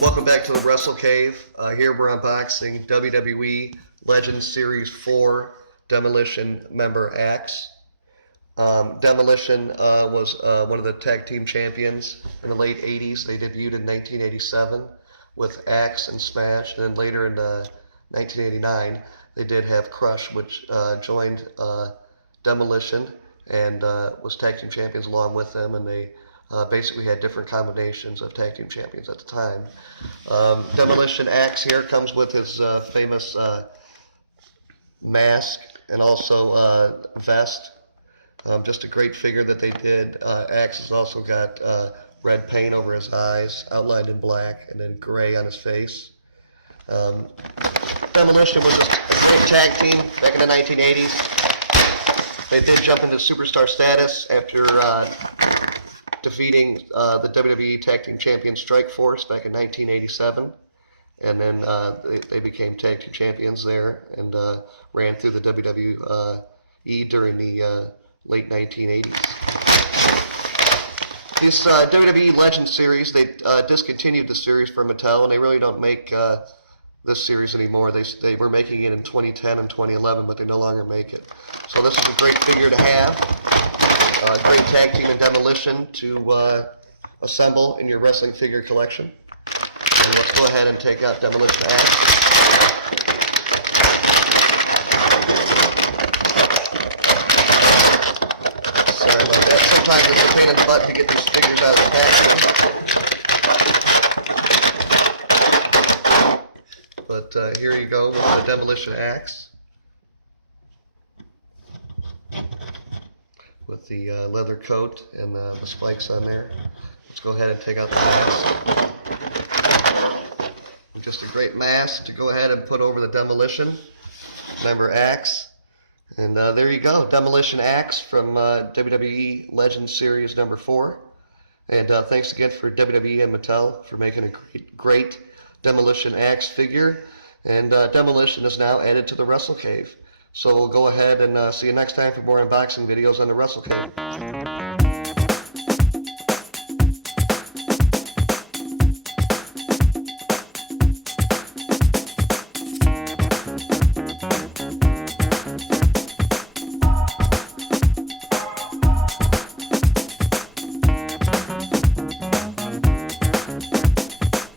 Welcome back to the Wrestle Cave. Here we're unboxing WWE Legends Series 4 Demolition member Axe. Demolition was one of the tag team champions in the late 80s. They debuted in 1987 with Axe and Smash, and then later in 1989 they did have Crush, which joined Demolition and was tag team champions along with them, and they basically had different combinations of tag team champions at the time. Demolition Axe here comes with his famous mask and also vest. Just a great figure that they did. Axe has also got red paint over his eyes, outlined in black, and then gray on his face. Demolition was a big tag team back in the 1980s. They did jump into superstar status after defeating the WWE Tag Team Champion Strikeforce back in 1987. And then they became Tag Team Champions there and ran through the WWE during the late 1980s. This WWE Legends series, they discontinued the series for Mattel, and they really don't make this series anymore. They were making it in 2010 and 2011, but they no longer make it. So this is a great figure to have. Great tag team in Demolition to assemble in your wrestling figure collection. And let's go ahead and take out Demolition Axe. Sorry about that. Sometimes it's a pain in the butt to get these figures out of the package. But here you go with the Demolition Axe. With the leather coat and the spikes on there. Let's go ahead and take out the mask. Just a great mask to go ahead and put over the Demolition member Axe. And there you go, Demolition Axe from WWE Legends Series number 4. And thanks again for WWE and Mattel for making a great Demolition Axe figure. And Demolition is now added to the Wrestle Cave. So we'll go ahead and see you next time for more unboxing videos on the Wrestle Cave.